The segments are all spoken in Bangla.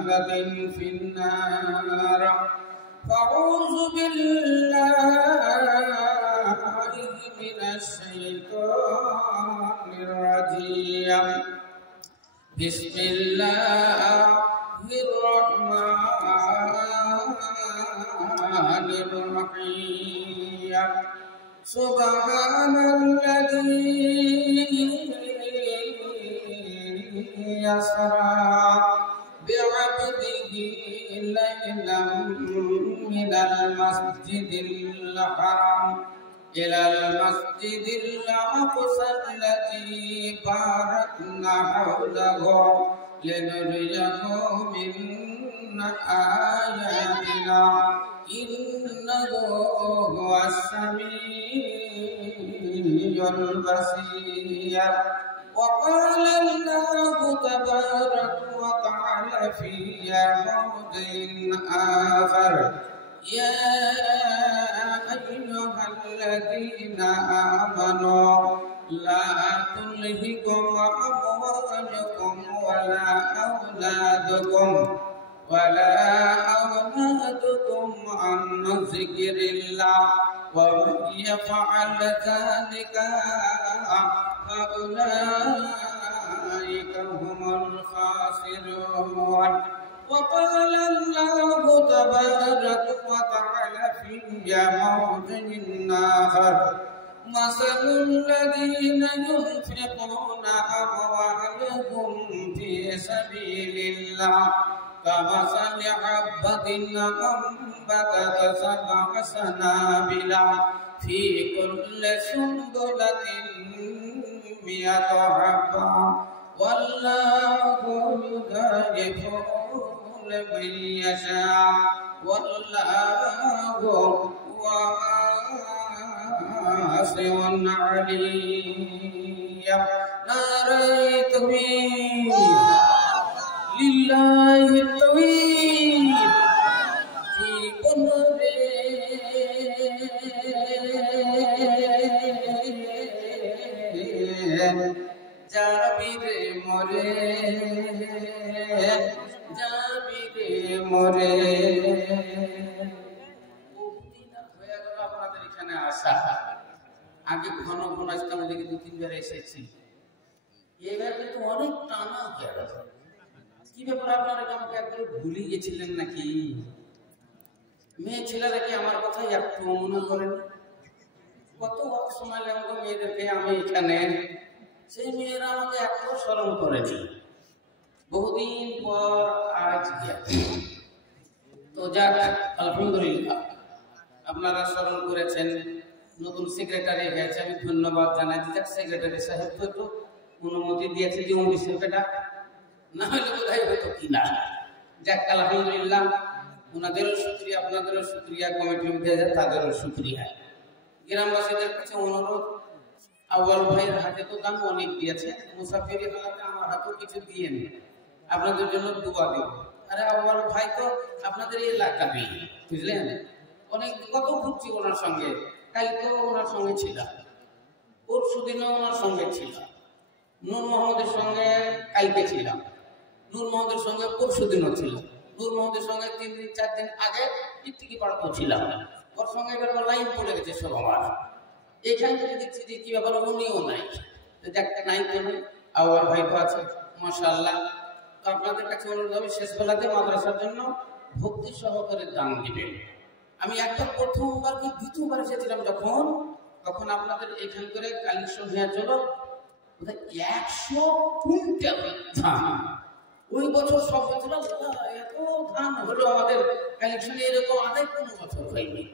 ضلالة في النار فأعوذ بالله من الشيطان الرجيم بسم الله الرحمن الرحيم سبحان الذي يسرى بعبده ليلا من المسجد الحرام إلى المسجد الأقصى الذي باركنا حوله لنريه من آياتنا إنه هو السميع البصير وقال الله تبارك وتعالى في موضع آخر يا أيها الذين آمنوا لا تلهكم أموالكم ولا أولادكم عن ذكر الله ومن يفعل ذلك فأولئك هم الخاسرون وقال الله تبارك وتعالى في موضع آخر مثل الذين ينفقون أموالهم في سبيل الله كمثل حبة أنبتت 7 سنابل في كل سنبلة 100 حبة والله يضاعف لمن يشاء والله واسع عليم نعرة تكبير لله الطويل في قلوبه জাবিরে মোরে আপনাদের এখানে আসা আগে ঘন ঘন আসতাম ওদিকে 2-3 বার এসেছি এবার কিন্তু অনেক টানা হয়ে গেছে কি ব্যাপার আপনারা আমাকে একবার ভুলে গেছিলেন নাকি মেয়ে ছেলেরা কি আমার কথা একটু মনে করেন কত সময় লাগলো মেয়েদেরকে আমি এখানে সেই মেয়েরা আমাকে একটু স্মরণ করেনি বহুদিন পর আজ তো যাক আলহামদুলিল্লাহ আপনারা স্মরণ করেছেন নতুন সেক্রেটারি হয়েছে আমি ধন্যবাদ জানাই যাক সেক্রেটারি সাহেব তো একটু অনুমতি দিয়েছে যে উনি সেক্রেটারি না হলে বোধহয় হয়তো কিনা যাক আলহামদুলিল্লাহ ওনাদেরও শুকরিয়া আপনাদেরও শুকরিয়া কমিটির মধ্যে তাদেরও শুকরিয়া গ্রামবাসীদের কাছে অনুরোধ আউয়াল ভাইয়ের হাতে তো দাম অনেক দিয়েছে মুসাফিরি হালাতে আমার হাতেও কিছু দিয়ে নি আপনাদের জন্য দোয়া দেব আরে আউয়াল ভাই তো আপনাদের এলাকারই বুঝলেন অনেক কত ঘুরছি ওনার সঙ্গে কালকেও ওনার সঙ্গে ছিলাম পরশুদিনও ওনার সঙ্গে ছিলাম নূর মোহাম্মদের সঙ্গে কালকে ছিলাম নূর মোহাম্মদের সঙ্গে পরশুদিনও ছিলাম নূর মোহাম্মদের সঙ্গে 3-4 দিন আগে টিকটিকি পাড়াতে ছিলাম ওর সঙ্গে এবার লাইন পড়ে গেছে সব আমার এখান থেকে দেখছি যে কি ব্যাপার উনিও নাই দেখতে নাই কেন আওয়ার ভাই তো আছে মাশাআল্লাহ তো আপনাদের কাছে অনুরোধ হবে শেষ বেলাতে মাদ্রাসার জন্য ভক্তি সহকারে দান দিবেন আমি একবার প্রথমবার কি দ্বিতীয়বার এসেছিলাম তখন আপনাদের এখান করে কালেকশন হয়েছিল 100 কুইন্টাল ধান ওই বছর সব বছর এত ধান হলো আমাদের কালেকশনে এরকম আদায় কোনো বছর হয়নি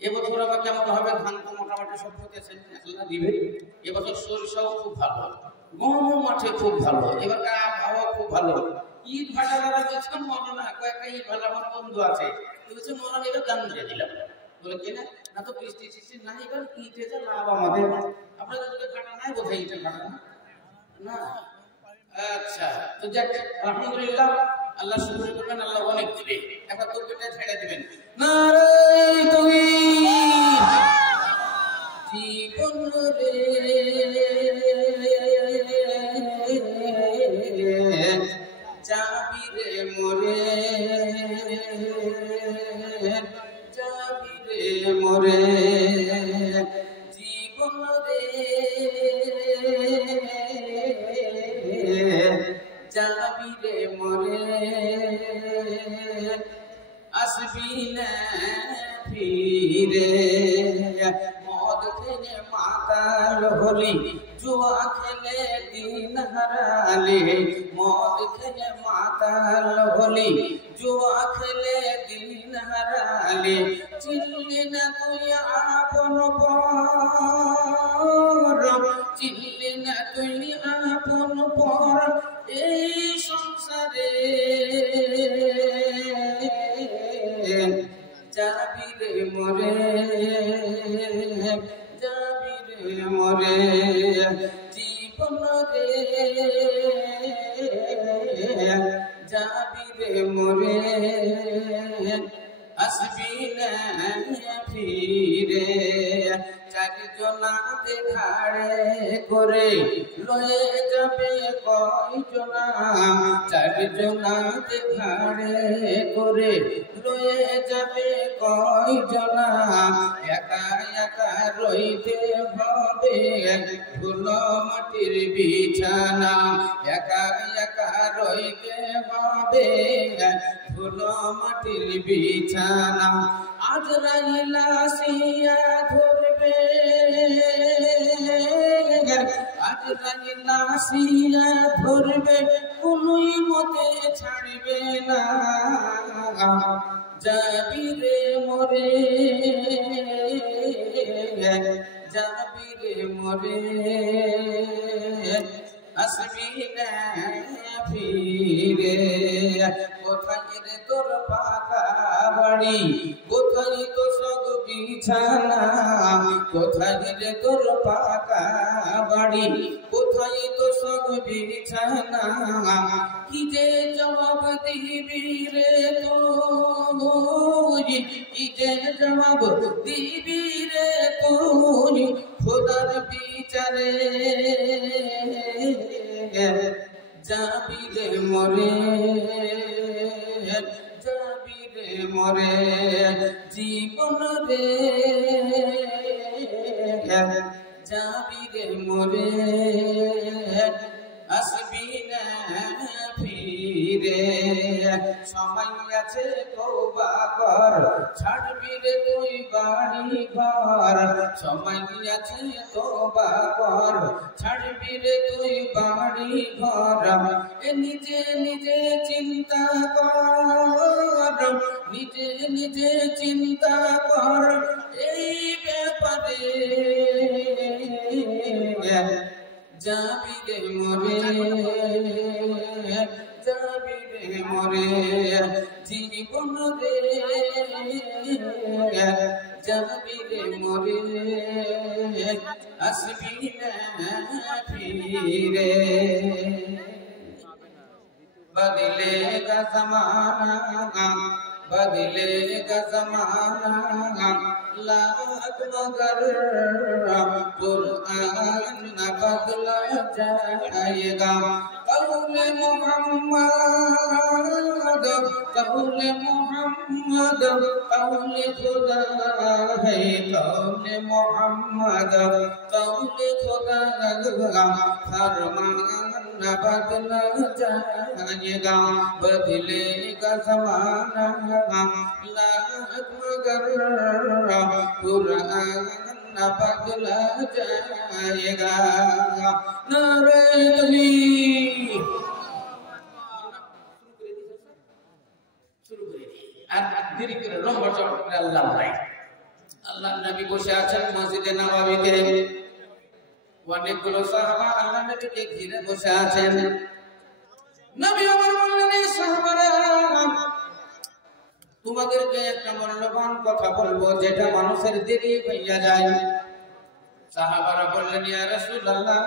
এবছর আবার কেমন হবে ধান তো মোটামুটি সব হতেছে আল্লাহ দিবে এবছর সরিষাও খুব ভালো গম মাঠে খুব ভালো এবার আবহাওয়া খুব ভালো ঈদ ভাটারা বলছেন মনে কয়েকটা ঈদ ভাটা আমার বন্ধু আছে বলছে মনে এবার দান দিয়ে দিলাম বলে কিনা না তো বৃষ্টি টিষ্টি না এবার ঈদে যা লাভ আমাদের আপনাদের যদি কাটা নাই বোধহয় ঈদে কাটা না আচ্ছা তো যাক আলহামদুলিল্লাহ আল্লাহ শুকর করবেন আল্লাহ অনেক দিবে একবার তকবীরটা ছেড়ে দিবেন নারে তাকবীর জীবন রে যাবি রে মোরে যাবি রে মোরে জীবন রে যাবি রে মোরে আসবি না ফিরে মদ খেলে মাতাল হলি জুয়া খেলে দিন হারালে মদ খেলে মাতাল হলি জুয়া খেলে দিন হারালে চিনলি না তুই আপন পর চিনলি না তুই আপন পর এই সংসারে যাবি রে মোরে যাবি রে মোরে জীবন রে যাবি রে মোরে আসবি না ফিরে চারজনাতে ঘাড়ে করে লয়ে যাবে কয়জনা চারজনাতে ঘাড়ে করে লয়ে যাবে কয়জনা একা একা রইতে হবে ধুলো মাটির বিছানা একা একা রইতে হবে ধুলো মাটির বিছানা আজরাইল আসিয়া ধরবে আজরাইল আসিয়া ধরবে কোনই মতে ছাড়বে না যাবি রে মোরে যাবি রে মোরে আসবি না ফিরে কোথায় রে তোর পাকা বাড়ি কোথায় তো সব বিছানা কোথায় রে তোর পাকা বাড়ি কোথায় তো সব বিছানা কি যে জবাব দিবি রে তুই কি যে জবাব দিবি রে তুই খোদার বিচারে যাবি রে মোরে যাবি রে মোরে জীবন রে যাবি রে মোরে আসবি না ফিরে সময় আছে তওবা কর ছাড়বি রে তুই বাড়ি ঘর সময় আছে তওবা কর ছাড়বি রে তুই বাড়ি ঘর নিজে নিজে চিন্তা কর নিজে নিজে চিন্তা কর এই ব্যাপারে যাবি রে মোরে যাবি রে মোরে জীবন রে যাবি রে মোরে আসবি না ফিরে बदलेगा ज़माना बदलेगा ज़माना लाख मगर कुरान न बदला जाएगा कौले मोहम्मद कौले खुदा है कौले मोहम्मद कौले खुदा फरमान न बदला जाएगा बदलेगा ज़माना लाख मगर कुरान न बदला जाएगा नारे तकबीर আর দেরি করে লম্বা চড় আল্লাহ ভাই আল্লাহ নবী বসে আছেন মসজিদে নববীতে অনেকগুলো সাহাবা আল্লাহ নবীকে ঘিরে বসে আছেন নবী আমার বললেন এই সাহাবারা তোমাদেরকে একটা মূল্যবান কথা বলবো যেটা মানুষের দেরি হইয়া যায় সাহাবারা বললেন ইয়া রাসূলুল্লাহ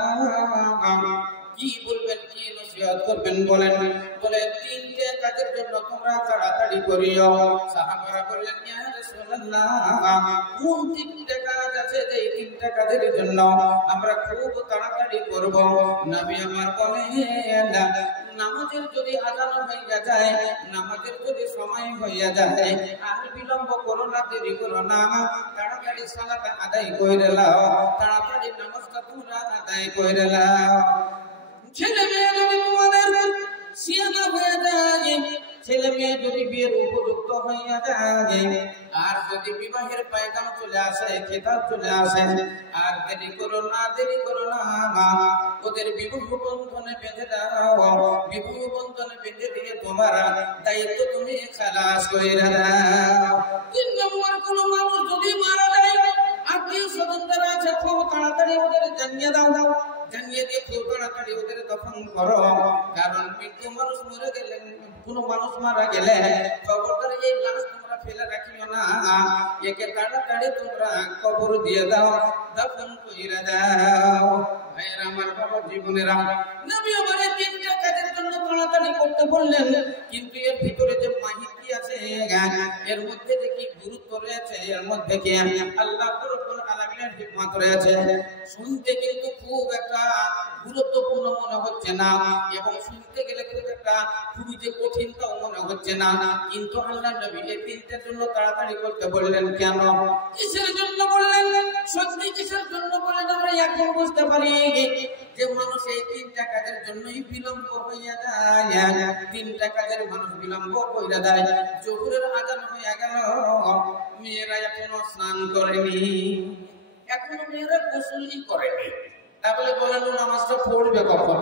কি বলবেন কি নসিহত করবেন বলেন বলে তিনটে কাজের জন্য তোমরা তাড়াতাড়ি করিও। সাহাবারা বললেন, ইয়া রাসূলুল্লাহ, কোন তিনটা কাজ আছে যে এই তিনটা কাজের জন্য আমরা খুব তাড়াতাড়ি করব? নবী আমার বলেন, নামাজের যদি আযান হইয়া যায়, নামাজের যদি সময় হইয়া যায়, আর বিলম্ব করো না, দেরি করো না, তাড়াতাড়ি সালাত আদায় কইরা লাও, তাড়াতাড়ি নামাজটা তোমরা আদায় কইরা লাও। ছেলে মেয়ে যদি তোমাদের সিয়ানা হয়ে যায়, ছেলে মেয়ে যদি বিয়ের উপযুক্ত হইয়া যায়, আর যদি বিবাহের পায়গাম চলে আসে, খেতাব চলে আসে, আর দেরি করো না, দেরি করো না, ওদের বিবাহ বন্ধনে বেঁধে দাও। বিবাহ বন্ধনে বেঁধে দিয়ে তোমার দায়িত্ব তুমি খালাস কইরা দাও। 3 নম্বর, কোন মানুষ যদি মারা যায়, আত্মীয় স্বজনরা আছে, খুব তাড়াতাড়ি ওদের জানিয়ে দাও, জানিয়ে দিয়ে খুব তাড়াতাড়ি ওদের দফন করো। কারণ মৃত্যু মানুষ মরে গেলে, কোন মানুষ মারা গেলে খবরদার এই লাশ তোমরা ফেলে রাখিও না, একে তাড়াতাড়ি তোমরা কবর দিয়ে দাও, দফন কইরা দাও। ভাইরা আমার, বাবা জীবনেরা, নবী আমার এই তিনটা কাজের জন্য তাড়াতাড়ি করতে বললেন। কিন্তু এর ভিতরে যে মাহিতি আছে, এর মধ্যে যে কি গুরুত্ব রয়েছে, এর মধ্যে কি আল্লাহ রাব্বুল আলামিনের হিকমত রয়েছে, শুনতে কিন্তু খুব একটা গুরুত্বপূর্ণ মনে হচ্ছে না, এবং শুনতে গেলে খুবই যে কঠিন তাও মনে হচ্ছে না। কিন্তু আল্লাহ নবী এই তিনটার জন্য তাড়াতাড়ি করতে বললেন। কেন, কিসের জন্য বললেন? সত্যি কিসের জন্য বললেন আমরা এখন বুঝতে পারি যে মানুষ এই তিনটা কাজের জন্যই বিলম্ব হইয়া যায়। তিনটা কাজের মানুষ বিলম্ব কইরা দেয়। জোহরের আযান হইয়া গেল, মেয়েরা এখনো স্নান করেনি, এখনো মেয়েরা গোসলই করেনি, তাহলে বলেন নামাজটা পড়বে কখন?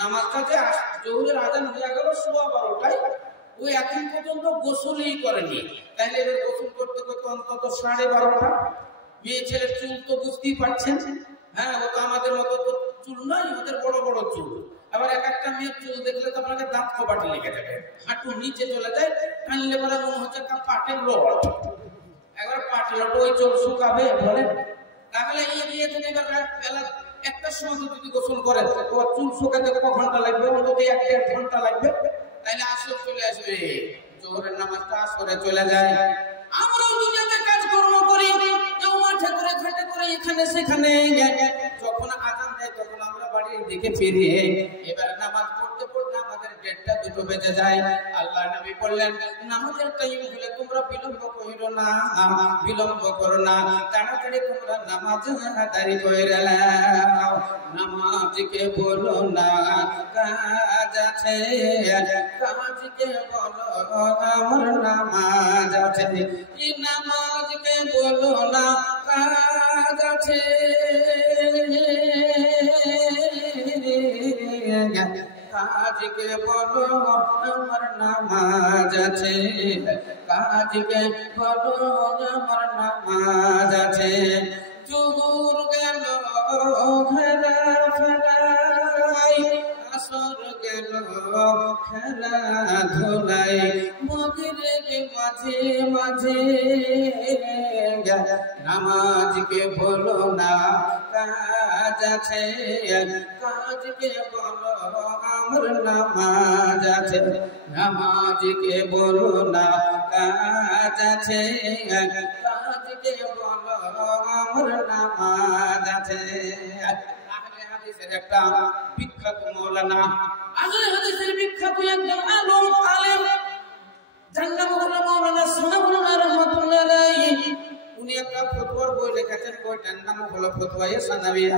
নামাজটা যে জোহরের আযান হইয়া গেল 12:15টায়, ওই এখন পর্যন্ত গোসলই করেনি, তাইলে এবার গোসল করতে করতে অন্তত 12:30টা। মেয়ে ছেলের চুল তো বুঝতেই পারছেন, হ্যাঁ, ও তো আমাদের মতো তো চুল নয়, ওদের বড় বড় চুল। আবার এক একটা মেয়ের চুল দেখলে তো আপনাকে দাঁত কবাটি লেগে যাবে, হাঁটু নিচে চলে যায়, টানলে বলে মনে হচ্ছে একটা পাটের লোট। একবার পাটের লোট, ওই চুল শুকাবে বলেন? তাহলে এই নিয়ে যদি এবার বেলা একটার সময় যদি গোসল করে, ওর চুল শুকাতে ক ঘন্টা লাগবে? অন্তত 1-1.5 ঘন্টা লাগবে। তাইলে আসর চলে আসবে, জোহরের নামাজটা আসরে চলে যায়। আমরাও দুনিয়াতে কাজকর্ম করি, কেউ মাঠে করে, ঘাটে করে, এখানে সেখানে, যখন আযান দেয় তখন আমরা বাড়ির দিকে ফিরি। এবার নামাজ পড়তে পড়তে আমাদের 1:30-2 বেজে যায়। আল্লাহ নবী বললেন, নামাজের টাইম হলে তোমরা বিলম্ব কইরো না, বিলম্ব করো না, তাড়াতাড়ি তোমরা নামাজ আদায় কইরা নাও। নামাজকে বলো না কাজ আছে, কাজকে বলো আমার নামাজ আছে। এই নামাজকে বলো না কাজ আছে, কাজকে বলো আমার নামাজ আছে, কাজকে বলো আমার নামাজ আছে। জোহর গেল খেলা ফেলাই, আসর গেল খেলা ধুলাই, মাগরিব মাঝে মাঝে, নামাজকে বলো না কাজ আছে, কাজকে বলো আমার নামাজ আছে। নামাজকে বলো না কাজ আছে, কাজকে বলো আমার নামাজ আছে। আহলে হাদিসের একটা বিখ্যাত মাওলানা, আহলে হাদিসের বিখ্যাত একজন আলেম, যার নাম হলো মাওলানা সানাউল্লাহ রাহমাতুল্লাহ আলাইহি। উনি একটা ফতোয়ার বই লিখেছেন, বইটার নাম হলো ফতোয়ায়ে সানাবিয়া।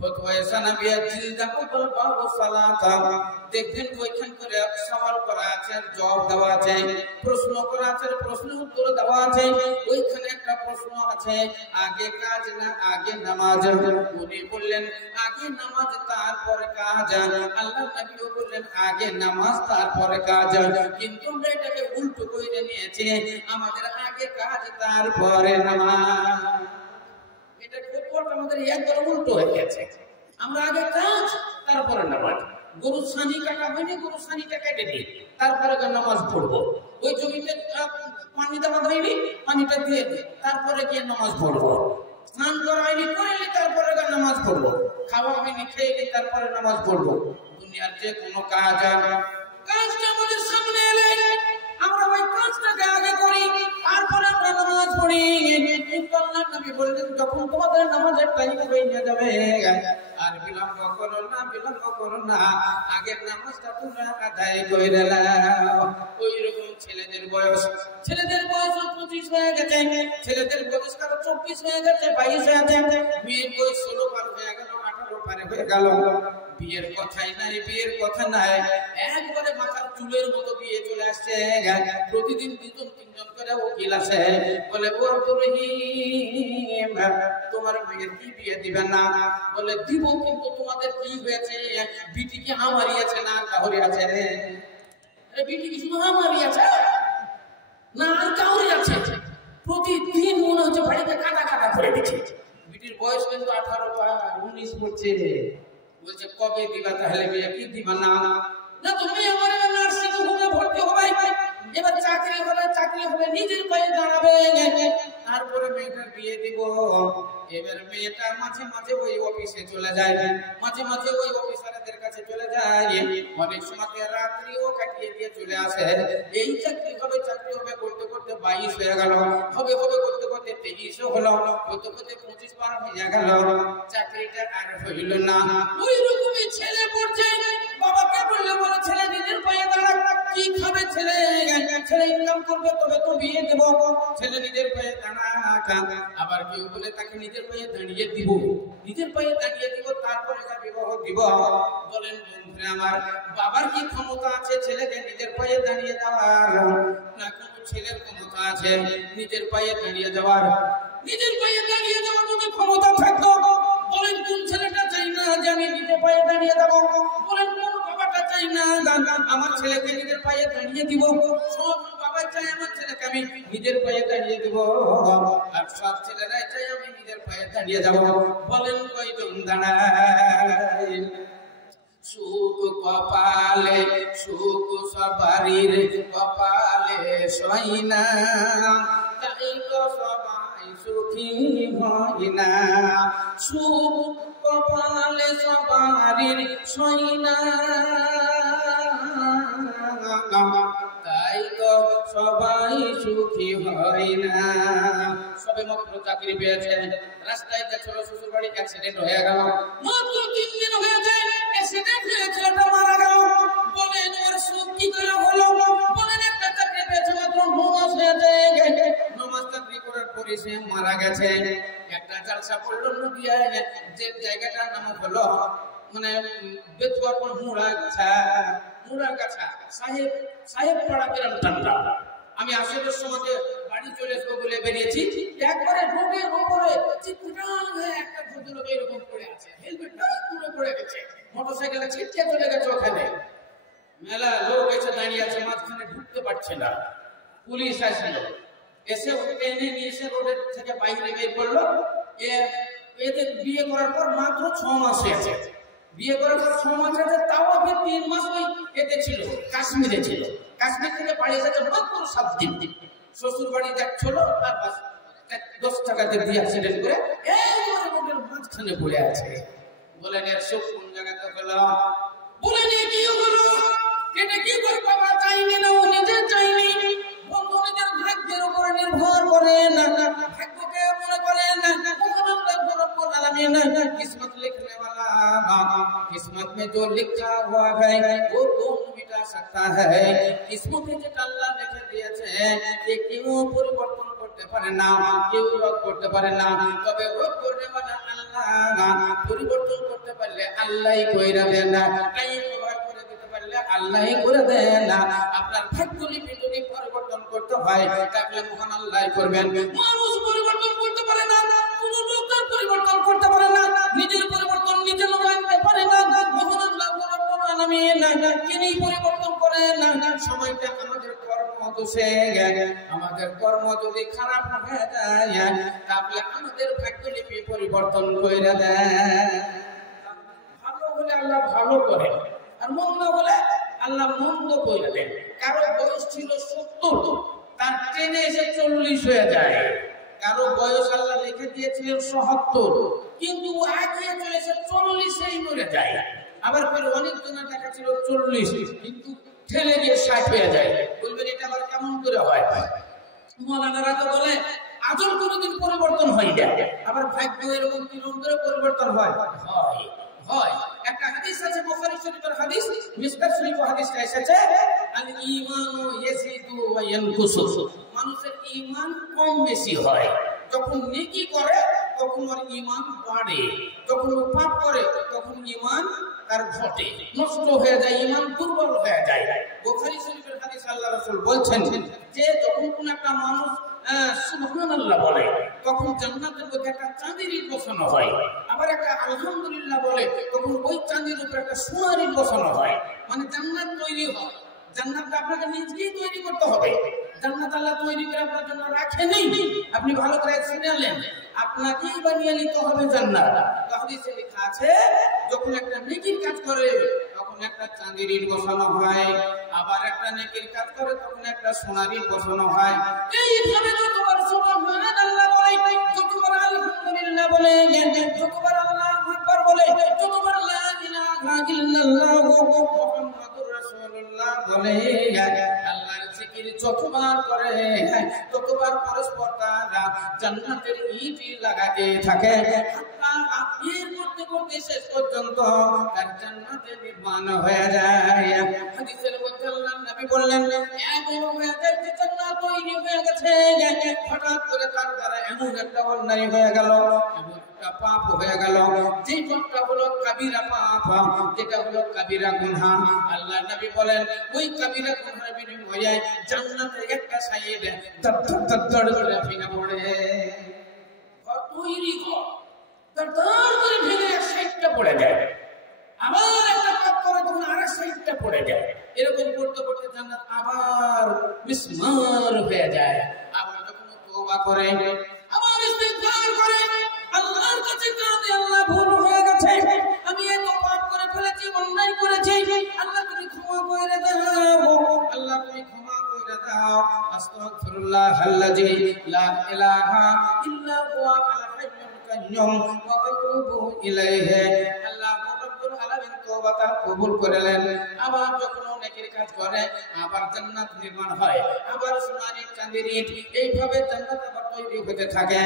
ফতোয়ায়ে সানাবিয়া জিলদাতুল বাবু সালাতা। দেখবেন ওইখান করে সওয়াল করা আছে, জবাব দেওয়া আছে, প্রশ্ন করা আছে, প্রশ্নের উত্তর দেওয়া আছে। ওইখানে একটা প্রশ্ন আছে, আগে কাজ না আগে নামাজ? উনি বললেন আগে নামাজ তারপরে কাজ। আল্লাহ নবীও বললেন আগে নামাজ তারপরে কাজ। কিন্তু আমরা এটাকে উল্টো করে নিয়েছি, আমাদের আগে কাজ তারপরে নামাজ। এটা ফতোয়াটা আমাদের একদম উল্টো হয়ে গেছে। আমরা আগে কাজ তারপরে নামাজ। গরু ছানি কাটা হয়নি, গরু ছানিটা কেটে দিই, তারপরে নামাজ পড়বো। ওই জমিতে পানি দেওয়া হয়নি, পানিটা দিয়ে দিই, তারপরে গিয়ে নামাজ পড়বো। স্নান করা হয়নি, করে তারপরে নামাজ পড়বো। খাওয়া হয়নি, খেয়ে তারপরে নামাজ পড়বো। দুনিয়ার যে কোনো কাজটা আমাদের সামনে করে নামাজের টাইম হয়ে যাবে, আর বিলম্ব করো না, আগের নামাজটা তোমরা আদায় করে নাও। ওই রকম ছেলেদের বয়স 25 হয়ে গেছে, ছেলেদের বয়স কারো 24 হয়ে গেছে, 22 হয়ে গেছে, মেয়ের বয়স 16 পার হয়ে গেল, 18 পার হয়ে গেল, বিয়ের কথাই নাই, বিয়ের কথা নাই, একবারে মাথার চুলের মতো বিয়ে চলে আসছে। প্রতিদিন 2-3 করে উকিল আসে, বলে ও রহিম তোমার মেয়ের কি বিয়ে দিবে না? বলে দিব, কিন্তু তোমাদের কি হয়েছে? বিটি কি আমারই আছে না কাউরি আছে? বিটি কি শুধু আমারই আছে না আর কাউরি আছে? প্রতিদিন মনে হচ্ছে বাড়িতে কাটা কাটা করে দিচ্ছে। বিটির বয়স কিন্তু 18 বা 19 পড়ছে। বলছে কবে দিবা তাহলে বিয়ে? কি দিবা না? না তুমি আমার নার্সিং হোমে ভর্তি হবে, এবার চাকরি হলে নিজের পায়ে দাঁড়াবে, তারপরে মেয়েটার বিয়ে দিব। এবার মেয়েটা মাঝে মাঝে ওই অফিসে চলে যায়, মাঝে মাঝে ওই অফিসারদের কাছে চলে যায়, অনেক সময় রাত্রিও কাটিয়ে দিয়ে চলে আসে। এই চাকরি হবে করতে করতে 22 হয়ে গেল, হবে করতে করতে 23 হলো, করতে করতে 25 পার হয়ে গেল, চাকরিটা আর হইল না। ওই রকমই ছেলে পড়ছে, বাবাকে বললে বলে ছেলে নিজের পায়ে দাঁড়া, কি খাবে ছেলে? ছেলে ইনকাম করবে তবে তো বিয়ে দেব, ছেলে নিজের পায়ে দাঁড়া। আবার কেউ বলে তাকে নিজের পায়ে দাঁড়িয়ে দিব, তারপরে বিবাহ দিব। বলেন বন্ধুরা আমার, বাবার কি ক্ষমতা আছে ছেলেকে নিজের পায়ে দাঁড়িয়ে দেওয়ার? না কোনো ছেলের ক্ষমতা আছে নিজের পায়ে দাঁড়িয়ে যাওয়ার? নিজের পায়ে দাঁড়িয়ে যাওয়ার যদি ক্ষমতা থাকতো, বলেন কোন ছেলেটা চাই না যে আমি নিজের পায়ে দাঁড়িয়ে যাবো? বলেন কোন বাবাটা চাই না আমার ছেলেকে নিজের পায়ে দাঁড়িয়ে দিব? সব বাবা চাই আমার ছেলেকে আমি নিজের পায়ে দাঁড়িয়ে দিব, আর সব ছেলেরাই চাই আমি নিজের পায়ে দাঁড়িয়ে যাব। বলেন কয়জন দাঁড়ায়? সুখ কপালে, সুখ সবারির কপালে সই না, তাই তো সবাই সুখী হয় না। সুখ কপালে সবারির সই না, তাই তো সবাই সুখী হয় না। সবে মাত্র চাকরি পেয়েছে, রাস্তায় যাচ্ছিল, শ্বশুর বাড়ি অ্যাক্সিডেন্ট হয়ে গেল, মাত্র 3 দিন হয়েছে অ্যাক্সিডেন্ট হয়েছে, মারা গেল। বলেন ওর সুখ কি করে হলো? বলেন একটা চাকরি পেয়েছে, মাত্র 9 মাস হয়েছে, 9 মাস চাকরি করার পরে সে মারা গেছে। একটা জালসা পড়লো নদিয়ায়, যে জায়গাটার নাম হলো মানে বেতুয়াপুর মুড়াগাছা সাহেব পাড়া গ্রাম টান্ডা। আমি আসলে সময় বাড়ি চলে আসবো বলে বেরিয়েছি, একবারে রোডের উপরে চিৎকার হয়ে একটা ভদ্রলোক এরকম পড়ে আছে, হেলমেটটা পুরো পড়ে গেছে, মোটরসাইকেলে ছিটকে চলে গেছে। ওখানে মেলা লোক এসে দাঁড়িয়ে আছে, মাঝখানে ঢুকতে পারছে না। পুলিশ আসছিল, এসে টেনে নিয়ে এসে রোডের থেকে বাইরে বের করলো। এদের বিয়ে করার পর মাত্র 6 মাস হয়েছে, বিয়ে করার পর 6 মাস আছে, তাও আপনি 3 মাস ওই এতে ছিল, কাশ্মীরে ছিল। কাশ্মীর থেকে বাড়ি এসেছে মাত্র 7 দিন। শ্বশুর বাড়ি যাচ্ছিল, আর 10 টাকাতে দিয়ে অ্যাক্সিডেন্ট করে রোডের মাঝখানে পড়ে আছে। বলেন এর সব কোন জায়গাতে হলো? বলেন কি হলো? এটা কি করে বাবা চাইনি না, ও নিজে চাইনি। বন্ধু নিজের ভাগ্যের উপরে নির্ভর করে না, ভাগ্যকে মনে করে না। किस्मत लिखने वाला, किस्मत में जो लिखा हुआ है वो कौन मिटा सकता है? किस्मत में जो अल्लाह लिखे दिएছে যে কেউ পরিবর্তন করতে পারে না, কেউ রদ করতে পারে না, তবে রদ করতে পারে আল্লাহ। পরিবর্তন করতে পারলে আল্লাহই কইরা দেন না, তাই করে দিতে পারলে আল্লাহই করে দেন না। আপনার ভাগ্যলিপি যদি পরিবর্তন করতে হয় তাহলে মহান আল্লাহই করবেন। মানুষ পরিবর্তন করতে পারে না, কোন লোক পরিবর্তন করতে পারে না, নিজের পরিবর্তন নিজে লোক আনতে পারে না। মহান আল্লাহ রাব্বুল আলামিন তিনি পরিবর্তন করেন না। সময়টা আমাদের কর্ম দোষে, আমাদের কর্ম যদি খারাপ হয়ে যায় তাহলে আমাদের ভাগ্যলিপি পরিবর্তন করে দেন। ভালো হলে আল্লাহ ভালো করে, আর মন্দ হলে আল্লাহ মন্দ করে দেন। কারো বয়স ছিল 70, তার ট্রেনে এসে 40 হয়ে যায়। কারো বয়স আল্লাহ লিখে দিয়েছিলেন ৭৭, কিন্তু আগিয়ে চলেছে 40-এই মরে যায়। আবার অনেক জনের দেখা ছিল 40, কিন্তু ঠেলে গিয়ে 60 হয়ে যায়। বলবেন এটা আবার কেমন করে হয়? মৌলানারা তো বলে আজল কোনোদিন পরিবর্তন হয় না, আবার ভাগ্য এরকম কিলোমিটারে পরিবর্তন হয় হয়। একটা হাদিস আছে বুখারী শরীফের হাদিস, মিশকাত শরীফের হাদিসে এসেছে আল ঈমানু ইয়াজিদু ওয়া ইয়ানকুসু, মানুষের ঈমান কম বেশি হয়। যখন নেকি করে তখন ওর ঈমান বাড়ে, যখন ও পাপ করে তখন ঈমান তার ঘটে, নষ্ট হয়ে যায়, ঈমান দুর্বল হয়ে যায়। বুখারী শরীফের হাদিস আল্লাহ রাসূল বলছেন যে যখন কোন একটা মানুষ সুবহানাল্লাহ বলে তখন জান্নাতের মধ্যে একটা চাঁদের ইট বসানো হয়, আবার একটা আলহামদুলিল্লাহ বলে তখন ওই চাঁদের উপরে একটা সোনার ইট বসানো হয়, মানে জান্নাত তৈরি হয়। জান্নাতটা আপনাকে নিজেই তৈরি করতে হবে, জান্নাত আল্লাহ তৈরি করে আপনার জন্য রাখেনি, আপনি ভালো করে শুনলেন, আপনাকেই বানিয়ে নিতে হবে জান্নাত। হাদিসে লেখা আছে যখন একটা নেকির কাজ করে তখন একটা চাঁদের ইট বসানো হয়, আবার একটা নেকির কাজ করে তখন একটা সোনার ইট বসানো হয়। এইভাবে যতবার সুবহানাল্লাহ বলে, যতবার আলহামদুলিল্লাহ বলে, যতবার আল্লাহু আকবার বলে, যতবার লা ইলাহা ইল্লাল্লাহ মুহাম্মাদুর রাসূলুল্লাহ বলে, আল্লাহর জিকির যতবার করে ততবার পরস্পর তারা জান্নাতের ইট লাগাতে থাকে, এর করতে করতে শেষ পর্যন্ত তার জান্নাতে নির্মাণ হয়ে যায়। হাদিসের মধ্যে আল্লাহর নবী বললেন এমন হয়ে যায় যে জান্নাত তৈরি হয়ে গেছে, হঠাৎ করে তার দ্বারা এমন একটা অন্যায় হয়ে গেল, এমন একটা পাপ হয়ে গেল, যে পাপটা হলো কাবিরা পাপ, যেটা হলো কাবিরা গুনাহ। আল্লাহর নবী বলেন ওই কাবিরা গুনাহের বিনিময়ে জান্নাতের একটা সাইড দড় করে ভেঙে পড়ে, তৈরি হয় দড় করে ভেঙে এক সাইডটা পড়ে যায়, আবার একটা পাপ করে তখন আরেক সাইডটা পড়ে যায়, এরকম করতে করতে জান্নাত আবার মিসমার হয়ে যায়। আবার যখন তওবা করে, আবার ইস্তিগফার করে, আল্লাহর কাছে কাঁদে, আল্লাহ ভুল হয়ে গেছে, আমি এত পাপ করে ফেলেছি, অন্যায় করেছি, আল্লাহ তুমি ক্ষমা করে দাও, আল্লাহ তুমি ক্ষমা করে দাও, আস্তাগফিরুল্লাহাল্লাযী লা ইলাহা ইল্লা হুয়া আল হাইয়ুল কাইয়্যুম ওয়া আতুবু ইলাইহি। আল্লাহ রাব্বুল আলামিন তওবাটা কবুল করলেন। আবার যখন নেকির কাজ করে আবার জান্নাত নির্মাণ হয়, আবার সোনার ইট চাঁদের ইট, এইভাবে জান্নাত আবার তৈরি হতে থাকে।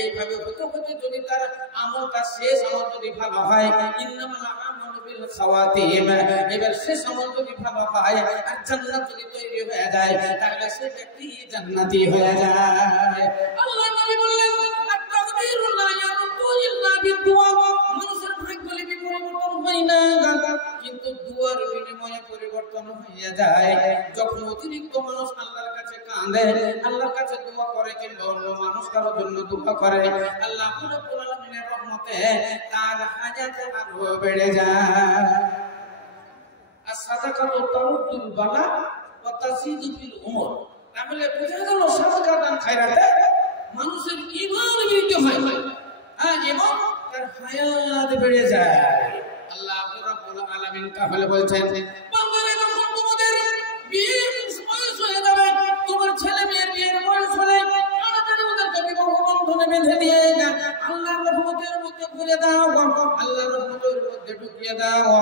এইভাবে হতে হতে যদি তার আমলটা শেষ আমল যদি ভালো হয়, ইন্নামাল আমালু বিল খাওয়াতিম, এবার শেষ আমল যদি ভালো হয় আর জান্নাত যদি তৈরি হয়ে যায় তাহলে সে ব্যক্তি জান্নাতি হয়ে যায়। আল্লাহ নবী বললেন আত-তাকবীরু লা ইয়ারুদু ইল্লা বিদ-দুআ, মানুষের ভাগ্য লিপি পরিবর্তন হয় না, কিন্তু দুয়ার বিনিময়ে পরিবর্তন হয়ে যায়। যখন অতিরিক্ত মানুষ আল্লাহর কাছে কাঁদে, আল্লাহর কাছে দোয়া করে, কিংবা অন্য মানুষ কারোর জন্য দোয়া করে, আল্লাহ রাব্বুল আলামিনের রহমতে তার হাজাত আরো বেড়ে যায়। as-সাদাকাতু তারুদ্দুল বালা ওয়া তাজিদু ফিল উমর, তাহলে বোঝা গেল সাদাকা দান খায়রাতে মানুষের ঈমান বৃদ্ধি হয়, এবং তার হায়াত বেড়ে যায়। আল্লাহ রাব্বুল আলামিন তাহলে বলছেন বান্দারা যখন তোমাদের বিয়ের বয়স হয়ে যাবে, তোমার ছেলে মেয়ের বিয়ের বয়স হলে তাড়াতাড়ি ওদেরকে বিবাহ বন্ধনে বেঁধে দিয়ে আল্লাহর রহমতের মধ্যে ভরে দাও, আল্লাহর রহমতের মধ্যে ঢুকিয়ে দাও।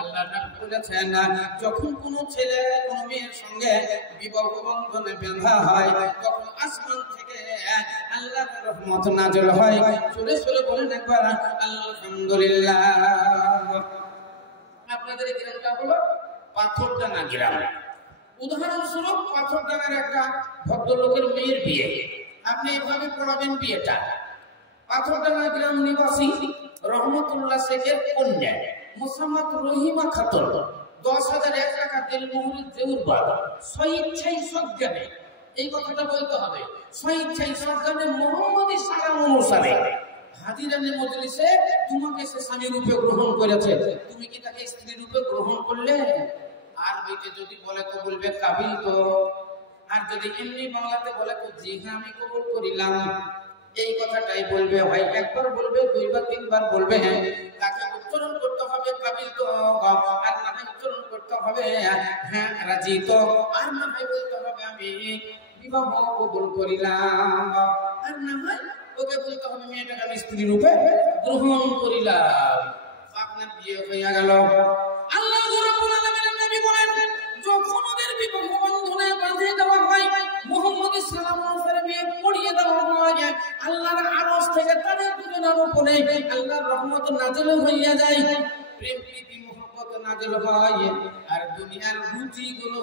আল্লাহ নাম বলেছেন যখন কোনো ছেলে কোনো মেয়ের সঙ্গে বিবাহ বন্ধনে বাঁধা হয় তখন আসমান থেকে আল্লাহর রহমত নাযিল হয়। জোরে জোরে বলেন একবার আলহামদুলিল্লাহ। আপনাদের এই গ্রামটা হলো পাথরডাঙ্গা গ্রাম। উদাহরণস্বরূপ পাথরডাঙ্গার একটা ভদ্রলোকের মেয়ের বিয়ে, আপনি এভাবে পড়াবেন বিয়েটা। পাথরডাঙ্গা গ্রাম নিবাসী রহমতুল্লাহ শেখের কন্যা মোসাম্মদ রহিমা খাতুন 10,001 টাকা দিলমোহর দেউরবাদ স্বইচ্ছাই সজ্ঞানে, এই কথাটা বলতে হবে, স্বইচ্ছাই সজ্ঞানে মুহাম্মদী সালাম অনুসারে হাজিরানে মজলিসে তোমাকে সে স্বামী রূপে গ্রহণ করেছে, তুমি কি তাকে স্ত্রী রূপে গ্রহণ করলে? আর বেটে যদি বলে তো বলবে কাবিল তো, আর যদি এমনি বাংলাতে বলে তো জি হ্যাঁ আমি কবুল করিলাম, এই কথাটাই বলবে। হয় একবার বলবে, দুইবার তিনবার বলবে, তাকে উচ্চারণ করতে হবে কাবিল তো, আর না হয় উচ্চারণ করতে হবে হ্যাঁ রাজি তো, আর না হয় বলতে হবে আমি বিবাহ কবুল করিলাম, আর না হয় ওকে বলতে হবে মেয়েটাকে আমি স্ত্রী রূপে গ্রহণ করিলাম। আপনার বিয়ে হয়ে গেল। আল্লাহ রাব্বুল আলামিনের নবী বলেন যখন ওদের বিবাহ বন্ধনে বাঁধিয়ে দেওয়া হয়, মুহাম্মদ সাল্লাল্লাহু আলাইহি ওয়াসাল্লাম বিয়ে পড়িয়ে দেওয়া হয়, উপরে আল্লাহর রহমত নাযিল হইয়া যায়, প্রেম প্রীতি মোহব্বত নাযিল হয়, আর দুনিয়ার রুচিগুলো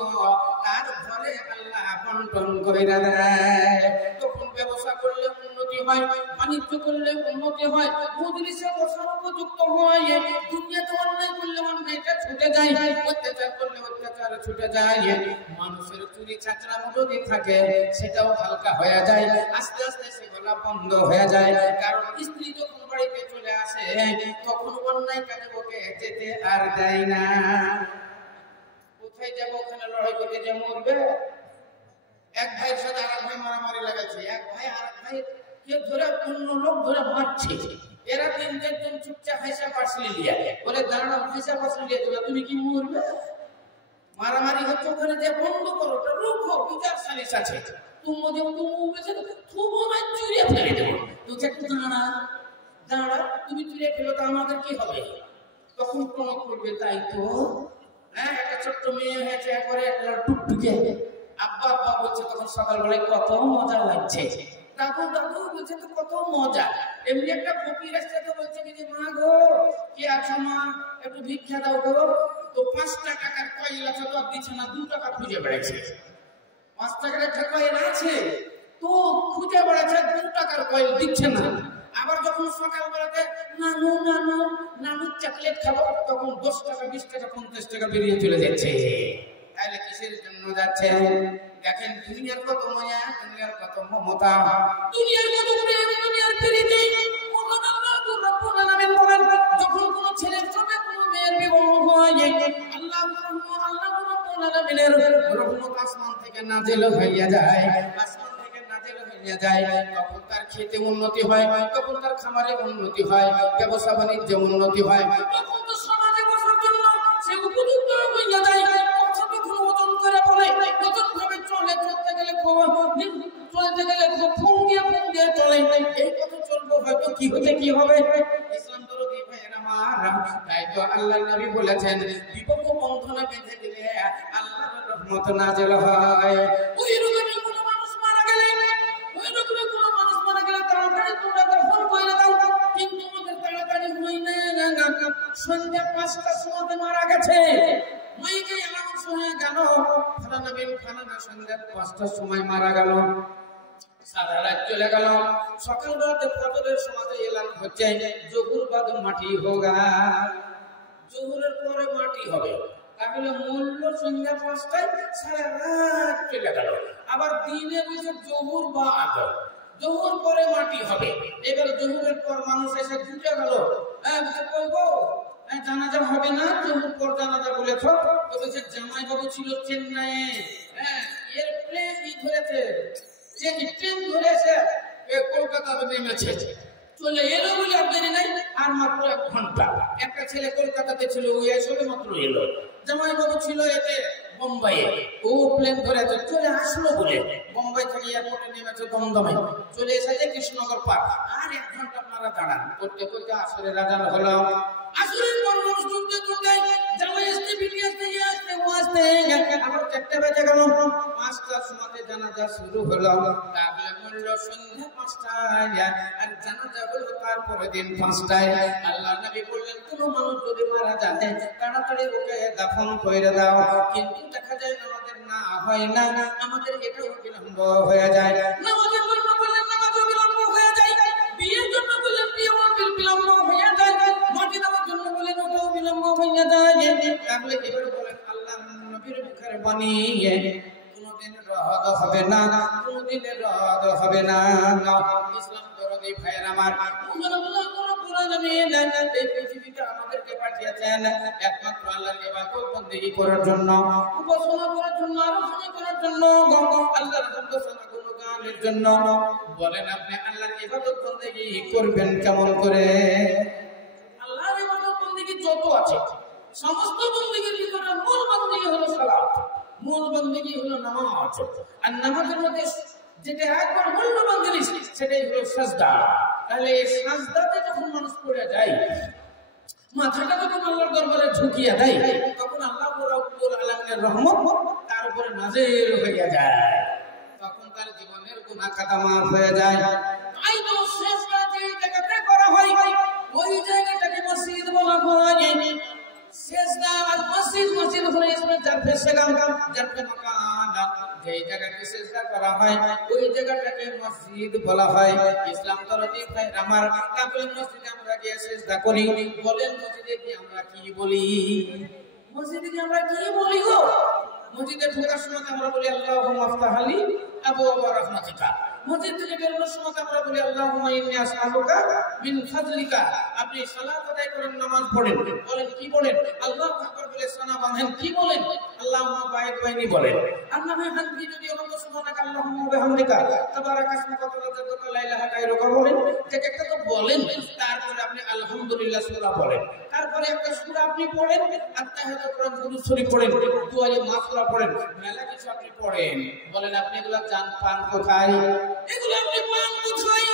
আর ঘরে আল্লাহ বন্টন করে দেয়। তখন ব্যবসা করলে উন্নতি হয়, বাণিজ্য করলে উন্নতি হয়, মজলিসে বসার উপযুক্ত হয়, দুনিয়াতে অন্যায় করলে অন্যায়টা ছুটে যায়, অত্যাচার করলে অত্যাচার ছুটে যায়, মানুষের চুরি চাচড়ামো যদি থাকে সেটাও হালকা হয়ে যায়, আস্তে আস্তে সেগুলো বন্ধ হয়ে যায়। কারণ স্ত্রী যখন বাড়িতে চলে আসে তখন অন্যায় কাজে ওকে যেতে আর দেয় না। কোথায় যাবো? ওখানে লড়াই করতে যে মরবে। এক ভাইয়ের সাথে আরেক ভাই মারামারি লাগাচ্ছে, এক ভাই আরেক ভাই কে ধরে অন্য লোক ধরে মারছে, এরা তিন চারজন চুপচাপ হাসা পাশলি লিয়া বলে দাঁড়ানো, হাসা পাশলি লিয়া তোলা তুমি কি মরবে? মারামারি হচ্ছে, ওখানে যে বন্ধ করো, ওটা রুখো, বিচার সালিশ আছে। তুমি যে তুমি বেঁচে থুবো না, চুরিয়ে ফেলে দেবো। তোকে একটু দাঁড়া দাঁড়া, তুমি চুরিয়ে ফেলো তো আমাদের কি হবে? তখন প্রমাণ করবে তাই তো। হ্যাঁ, একটা ছোট্ট মেয়ে হয়েছে, একবারে টুকটুকে, আব্বা আব্বা বলছে, তখন সকালবেলায় কত মজা লাগছে, দাদু দাদু বলছে তো কত মজা। এমনি একটা ফকির আসছে তো বলছে কি যে মা গো কে আছো মা, একটু ভিক্ষা দাও গো। তো 5 টাকার কয়েল আছে তো দিচ্ছে না, 2 টাকা খুঁজে বেড়াচ্ছে। 5 টাকার একটা কয়েল আছে তো খুঁজে বেড়াচ্ছে, 2 টাকার কয়েল দিচ্ছে না। আবার যখন সকালবেলাতে নানু নানু নানু চকলেট খাবো, তখন 10 টাকা 20 টাকা 50 টাকা বেরিয়ে চলে যাচ্ছে। তাহলে কিসের জন্য যাচ্ছে? দেখেন দুনিয়ার কত মায়া, দুনিয়ার কত মমতা, দুনিয়ার কত প্রেম, দুনিয়ার প্রীতি। মহান আল্লাহ রাব্বুল আলামিন বলেন, যখন কোন ছেলের সাথে কোন মেয়ের বিবাহ হয়, আল্লাহ রাব্বুল আলামিনের রহমত আসমান থেকে নাযিল হইয়া যায়, আসমান থেকে নাযিল হইয়া যায়। তখন তার খেতে উন্নতি হয়, তখন তার খামারে উন্নতি হয়, ব্যবসা বাণিজ্যে উন্নতি হয়, তখন তো সমাজে বসার জন্য সে উপযুক্ত হইয়া যায়। কি হবে? ইসলাম দরদি ভাইয়েরা আমার, তাই তো আল্লাহর নবী বলেছেন বিবাহ বন্ধনে বেঁধে দিলে আল্লাহর রহমত নাযিল হয়। ওই রকমই কোন মানুষ মারা গেলে, ওই রকমই কোন মানুষ মারা গেলে তাড়াতাড়ি তোমরা দাফন করে দাও, কিন্তু ওদের তাড়াতাড়ি হই না। সন্ধ্যা 5টার সময় মারা গেছে, মাইকে অ্যানাউন্স হয়ে গেল ফালানা বিন ফালানা সন্ধ্যা 5টার সময় মারা গেল, সারা রাত চলে গেল। সকালবেলাতে ফজরের সময় এলান হচ্ছে জোহর বাদ মাটি হোগা, জোহরের পরে মাটি হবে। তাহলে মূল্য সন্ধ্যা 5টায়, সারা রাত চলে গেল। আবার দিনে বসে জোহর বাদ, জোহর পরে মাটি হবে। এবার জোহরের পর মানুষ এসে জুটে গেল, কইবো জানাজা হবে না, জোহর পর জানাজা বলেছ। তো বলছে জামাই বাবু ছিল চেন্নাইয়ে, এয়ারপ্লেন ধরেছে, ট্রেন ধরেছে, কলকাতাতে নেমেছে, চলে এলো বলে আপনার নাই। আর মাত্র 1 ঘন্টা, একটা ছেলে কলকাতাতে ছিল, ওই এসে মাত্র এলো। জামাই বাবু ছিল এতে বোম্বাইয়ে, ও প্লেন ধরেছে, চলে আসলো বলে বোম্বাই থেকে এয়ারপোর্টে নেমেছে দমদমে, চলে এসেছে কৃষ্ণনগর পার্ক। আর 1 ঘন্টা আপনারা দাঁড়ান, করতে করতে আসরের আজান হলো। আসরের পর মানুষ ঢুকতে ঢুকতে জামাই আসতে বিটি আসতে আসতে ও আসতে আবার 4টা বেজে গেল। 5টার সময় জানাজা শুরু হলো। তাহলে মূল্য সন্ধ্যা 5টায়, আর জানাজা হলো তারপরে দিন 5টায়। আল্লাহ নবী বললেন কোন মানুষ যদি মারা যায় তাড়াতাড়ি ওকে দাফন করে দাও। কিন্তু দেখা যায় আমাদের না হয় না, আমাদের এটাও বিলম্ব হয়ে যায়। নামাজের জন্য বললেন নামাজও বিলম্ব হয়ে যায়, বিয়ের জন্য বললেন বিয়েও বিলম্ব হয়ে যায়, মাটি দেওয়ার জন্য বললেন ওটাও বিলম্ব হয়ে যায়। তাহলে এবারে বলেন আল্লাহ নবীর মুখের বাণী কোনদিন রদ হবে না, কোনদিন রদ হবে না। ইসলাম দরদি ভাইয়ের আমার, এই পৃথিবীতে আমাদেরকে পাঠিয়েছেন একমাত্র আল্লাহর ইবাদত বন্দেগী করার জন্য, উপাসনা করার জন্য, আরাধনা করার জন্য, আল্লাহর উপাসনা গুণগানের জন্য। বলেন আপনি আল্লাহর ইবাদত বন্দেগী করবেন কেমন করে? আল্লাহর ইবাদত বন্দেগী যত আছে সমস্ত বন্দেগীর ভিতরে মূল বন্দেগী হলো সালাত, মূল বন্দেগী হলো নামাজ। আর নামাজের মধ্যে যেটা একবার মূল্যবান জিনিস সেটাই হলো সাজদা। তাহলে এই সাজদাতে যখন মানুষ পড়ে যায়, মাথাটা যখন আল্লাহর দরবারে ঝুঁকিয়ে দেয়, তখন আল্লাহ রাব্বুল আলামিনের রহমত তার উপরে নাযিল হয়ে যায়, তখন তার জীবনের গুনাহ খাতা মাফ হয়ে যায়। তাই তো সাজদা যে জায়গাতে করা হয় ওই জায়গাটাকে মসজিদ বলা হয়। সেজদা আর মসজিদ, মসজিদ হলো ইসমে জারফে সেগাম, জারফে মাকান, যেই জায়গাতে সেজদা করা হয় ওই জায়গাটাকে মসজিদ বলা হয়। ইসলাম দরদি ভাই আমার, তাহলে মসজিদে আমরা গিয়ে সেজদা করি, বলেন মসজিদে কি আমরা কি বলি? মসজিদে কি আমরা কি বলি গো? মসজিদে ঢোকার সময় আমরা বলি আল্লাহুম্মা আফতাহ লি আবওয়াবা রাহমাতিকা। মসজিদ থেকে বেরোনোর সময় আমরা বলি আল্লাহুম্মা ইন্নী আসআলুকা মিন ফাদলিকা। আপনি সালাত আদায় করেন, নামাজ পড়েন, বলেন কি বলেন? আল্লাহু আকবার বলে সানা বাঁধেন, কি বলেন? আল্লাহুম্মা বা'id বাইনি বলেন। আর না হয় হানফি যদি বলেন সুবহানাকা আল্লাহুম্মা ওয়া বিহামদিকা তাবারাকা ইসমুকা ওয়া তাআলা লা ইলাহা গায়রুকা বলেন। ঠিক একটা তো বলেন, তারপরে আপনি আলহামদুলিল্লাহ সূরা বলেন, তারপরে একটা সূরা আপনি পড়েন, আত্তাহিয়াতু কোরআন দুরূদ শরীফ পড়েন, দুআয়ে মাগফিরাত পড়েন, মেলা কিছু আপনি পড়েন। বলেন আপনি এগুলা জান পান কোথায়? এগুলো আপনি পান কোথায়?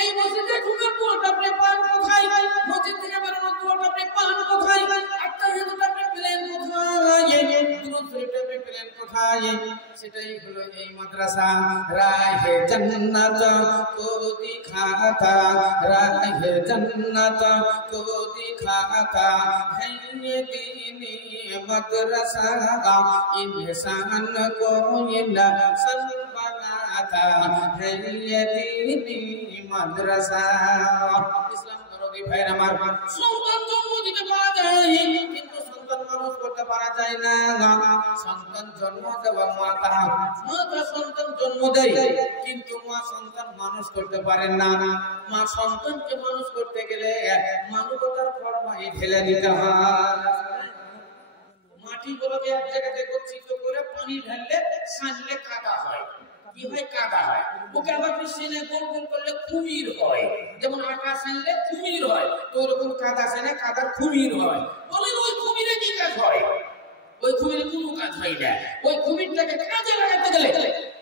এই মসজিদে ঢোকার দোয়াটা আপনি পান কোথায়? মসজিদ থেকে বেরোনোর দোয়াটা আপনি পান কোথায়? আত্তাহিয়াতু আপনি পেলেন কোথায়? দুরূদ শরীফটা আপনি পেলেন কোথায়? সেটাই হলো এই মাদ্রাসা। রাহে জান্নাত কো দিখাতা, রাহে জান্নাত কো দিখাতা है ये दीनी मदरसा, इंसान को इंसान बनाता है ये दीनी मदरसा। इस्लाम दरदी भाई আমার, সন্তান জন্ম দিতে পারা যায় কিন্তু সন্তান মানুষ করতে পারা যায় না। সন্তান জন্ম দেওয়া মাতা, মাতা সন্তান জন্ম দেয় কিন্তু মা সন্তান মানুষ করতে পারে না। মা সন্তানকে মানুষ করতে গেলে মানবতার ফরমাই ঢেলে দিতে হয়। মাটিগুলোকে এক জায়গাতে গচ্ছিত করে পানি ঢাললে সানলে কাদা হয়। কি হয়? কাদা হয়। ওকে আবার সেনে গোল গোল করলে কুমির হয়। যেমন আটা সানলে কুমির হয়, তো ওরকম কাদা সেনে কাদার কুমির হয়। বলেন ওই কুমিরে কি কাজ হয়? ওই কুমিরে কোনো কাজ হয় না। ওই কুমিরটাকে কাজে লাগাতে গেলে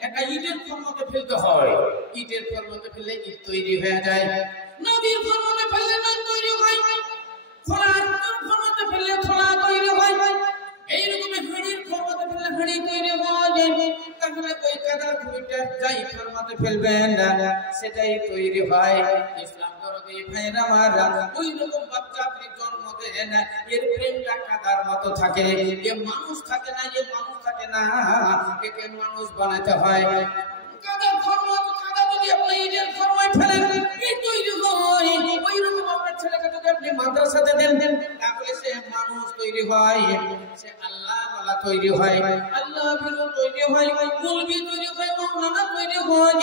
একটা ইটের ফর্মতে ফেলতে হয়। ইটের ফর্মতে ফেললে ইট তৈরি হয়ে যায়। নদীর ফর্মতে ফেললে নদ তৈরি হয়। খোলার ফর্মতে ফেললে খোলা তৈরি হয়। এইরকম হাড়ির ফর্মতে ফেললে হাড়ি তৈরি হয়। তাহলে ওই কাদার কুমিরটা যাই ফর্মতে ফেলবেন সেটাই তৈরি হয়। ইসলাম দরদি ভাইরা আমার, ওই রকম বাচ্চা আপনি জন্ম দেন, এর প্রেমটা কাদার মতো থাকে। এ মানুষ থাকে না, এ মানুষ থাকে না, একে মানুষ বানাতে হয়। কাদার ফর্মত, কাদা যদি আপনি ইটের ফর্মায় ফেলেন ইট তৈরি হয়। ওই রকম আপনার ছেলেকে যদি আপনি মাদ্রাসাতে দেন তাহলে সে মানুষ তৈরি হয়, সে আল্লাহ ওয়ালা তৈরি হয়, আল্লাহ ভীরু তৈরি হয়, মুলবি তৈরি হয়, মাওলানা তৈরি হয়,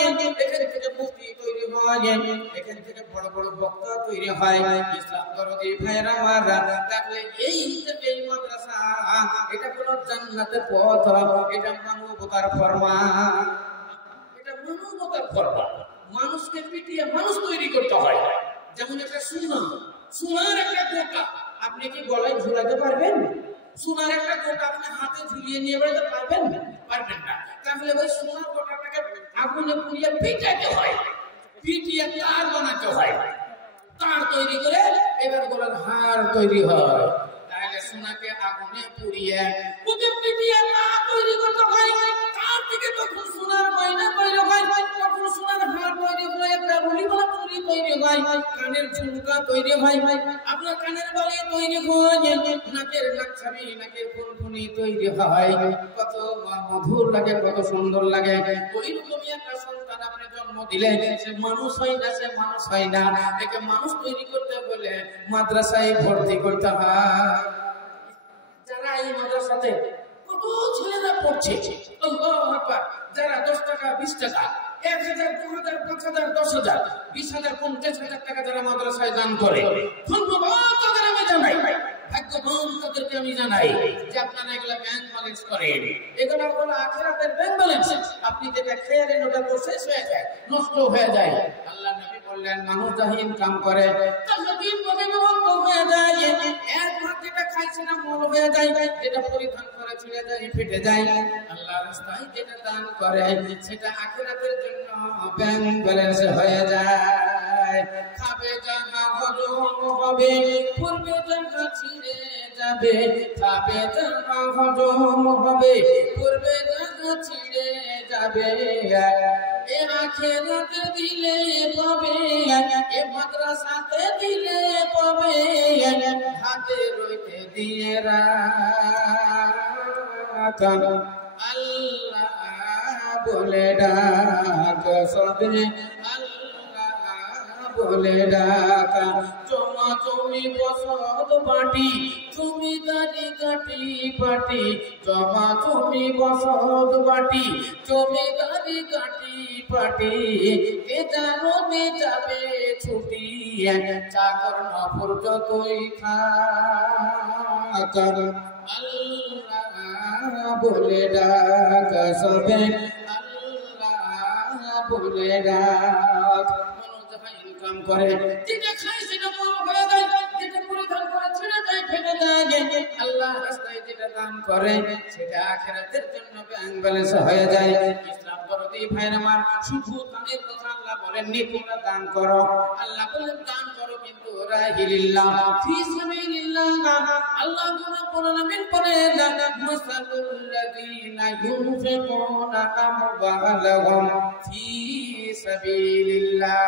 এখান থেকে মুফতি তৈরি হয়, এখান থেকে বড় বড় বক্তা তৈরি হয়। ইসলাম দরদি ভাইরা আমার, তাহলে এই মাদ্রাসা এটা হলো জান্নাতের পথ, এটা মানবতার ফরমান, এটা মানবতার ফরমান। মানুষকে পিটিয়ে মানুষ তৈরি করতে হয়। যেমন একটা সোনার একটা গোটা আপনি কি গলায় ঝুলাতে পারবেন? সোনার একটা গোটা আপনি হাতে ঝুলিয়ে নিয়ে বেড়াতে পারবেন? পারবেন না। তাহলে ওই সোনার গোটাটাকে আগুনে পুড়িয়ে পিটাতে হয়, পিটিয়ে তার বানাতে হয়, তার তৈরি করে এবার গলার হাড় তৈরি হয়। তাহলে সোনাকে আগুনে পুড়িয়ে ওকে পিটিয়ে তার তৈরি করতে হয়, তার থেকে তখন সোনার গয়না তৈরি হয়, তখন সোনার হাড় তৈরি হয়, একটা রুলিমালা চুড়ি তৈরি হয়, কানের ঝুমকা তৈরি হয়, আপনার কানের বালি তৈরি হয়, নাকের নাকছাবি, নাকের ফুনফুনি তৈরি হয়। কত মধুর লাগে, কত সুন্দর লাগে। ওই রকমই একটা সন্তান আপনি জন্ম দিলে সে মানুষ হয় না, সে মানুষ হয় না। একে মানুষ তৈরি করতে হলে মাদ্রাসায় ভর্তি করতে হয়। যারা এই মাদ্রাসাতে কত ছেলেরা পড়ছে, আল্লাহু আকবার, যারা 10 টাকা 20 টাকা 1000 2000 5000 10000 20000 50000 টাকা যারা মাদ্রাসায় দান করে, ধন্যবাদ তাদের আমি জানাই। ভাগ্যবান তাদেরকে আমি জানাই যে আপনারা এগুলা ব্যাংক ব্যালেন্স করেন। এগুলা হলো আখিরাতের ব্যাংক ব্যালেন্স। আপনি যেটা খেয়ে নেন ওটা তো শেষ হয়ে যায়, নষ্ট হয়ে যায়। আল্লাহ নবী বললেন মানুষ যা ইনকাম করে তার দিন ভাগে বিভক্ত হয়ে যায়। এক ভাগ যেটা খাইছে না মল হয়ে যায়, যেটা পরিধান করে ছিঁড়ে যায়, ফেটে যায়। আল্লাহর রাস্তায় যেটা দান করে সেটা আখিরাতের জন্য ব্যাংক ব্যালেন্স হয়ে যায়। খাবে জায়গা হজম হবে, পূর্বে জায়গা ছিঁড়ে যাবে। খাবে জায়গা হজম হবে, পূর্বে জায়গা ছিঁড়ে যাবে। এ আখিরাতে দিলে পাবে, এ মাদ্রাসাতে দিলে পাবে, হাতে রইতে দিয়ে রাখ আল্লাহ বলে ডাক, সবে আল্লাহ বলে ডাক। জমা জমি বসত বাটি, জমিদারি কাটি পাটি, জমা জমি বসত বাটি, জমিদারি কাটি পাটি, কে জানো কে যাবে ছুটি, চাকর নফর যতই থাক আল্লাহ বলে ডাক, সবে আল্লাহ বলে ডাক। ইনকাম করে যেটা খায় সেটা বড় হয়ে যায়, যেটা পরিধান করে ছেড়ে যায় ফেলে যায়, আল্লাহ রাস্তায় যেটা দান করে সেটা আখিরাতের জন্য ব্যাংক ব্যালেন্স হয়ে যায়। ইসলাম পরদি ভাইরা আমার, শুধু দানের কথা আল্লাহ বলেননি তোমরা দান করো, আল্লাহ বলেন দান করো কিন্তু রাহিলিল্লাহ ফি সাবিলিল্লাহ। আল্লাহ রাব্বুল আলামিন বলেন মাসালুল্লাযীনা ইউনফিকুনা আমওয়ালাহুম ফি সাবিলিল্লাহ।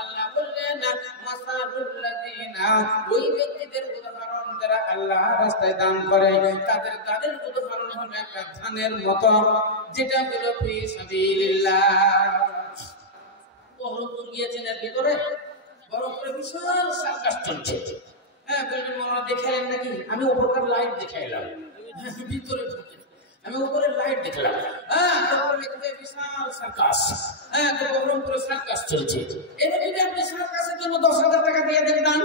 আল্লাহ বললেন মাসালুল্লাযীনা, ওই ব্যক্তিদের উদাহরণ যারা আল্লাহ রাস্তায় দান করে, তাদের উদাহরণ হলো একটা ধানের মতো, যেটা হলো ফি সাবিলিল্লাহ। বহরমপুর গিয়েছেন এর ভিতরে, বহরমপুরে বিশাল সার্কাস চলছে। হ্যাঁ বলবেন মামা দেখালেন নাকি? আমি উপরকার লাইট দেখাইলাম, ভিতরে আমি উপরে লাইট দেখলাম। হ্যাঁ বিশাল সার্কাস, হ্যাঁ তো বহরমপুরে সার্কাস চলছে। এবার যদি আপনি সার্কাসের জন্য 10,000 টাকা দিয়ে দেন দান,